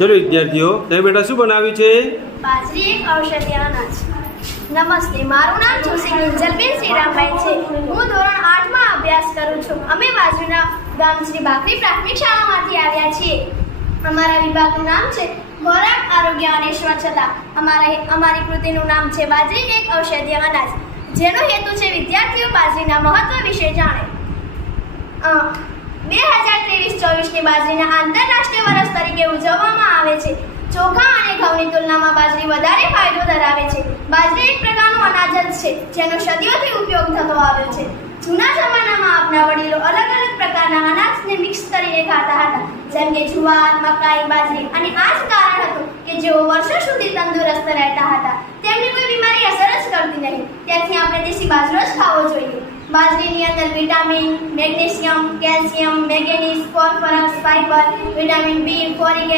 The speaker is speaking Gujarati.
ચલો વિદ્યાર્થીઓ, તમે બેટા શું બનાવ્યું છે? બાજરી એક ઔષધીય અનાજ. નમસ્તે, મારું નામ જોશી કિંજલબેન શ્રીરામભાઈ છે. હું ધોરણ 8 માં અભ્યાસ કરું છું. અમે બાજુના ગામ શ્રી બાકરી પ્રાથમિક શાળામાંથી આવ્યા છીએ. અમારા વિભાગનું નામ છે ખોરાક, આરોગ્ય અને સ્વચ્છતા. અમારી કૃતિનું નામ છે બાજરી એક ઔષધીય અનાજ, જેનો હેતુ છે વિદ્યાર્થીઓ બાજરીના મહત્વ વિશે જાણે. 2023-24ની બાજરીના આંતરરાષ્ટ્રીય વર્ષ તરીકે ઉજવવામાં આવે છે. ચોખા અને ઘઉંની તુલનામાં બાજરી વધારે ફાયદો ધરાવે છે. બાજરી એક પ્રકારનું અનાજ જ છે જેનો સદીઓથી ઉપયોગ થતો આવ્યો છે. જૂના જમાનામાં આપણા વડીલો અલગ અલગ પ્રકારના અનાજને મિક્સ કરીને ખાતા હતા, જેમ કે જુવાર, મકાઈ, બાજરી. અને આ જ કારણ હતું કે જેઓ વર્ષો સુધી તંદુરસ્ત રહેતા હતા. તેમની કોઈ બીમારી અસર જ કરતી નહીં. તેથી આપણે દેશી બાજરો જ ખાવો જોઈએ. બાજરીની અંદર vitamin, magnesium, calcium, manganese, phosphorus, fibre, vitamin B, folic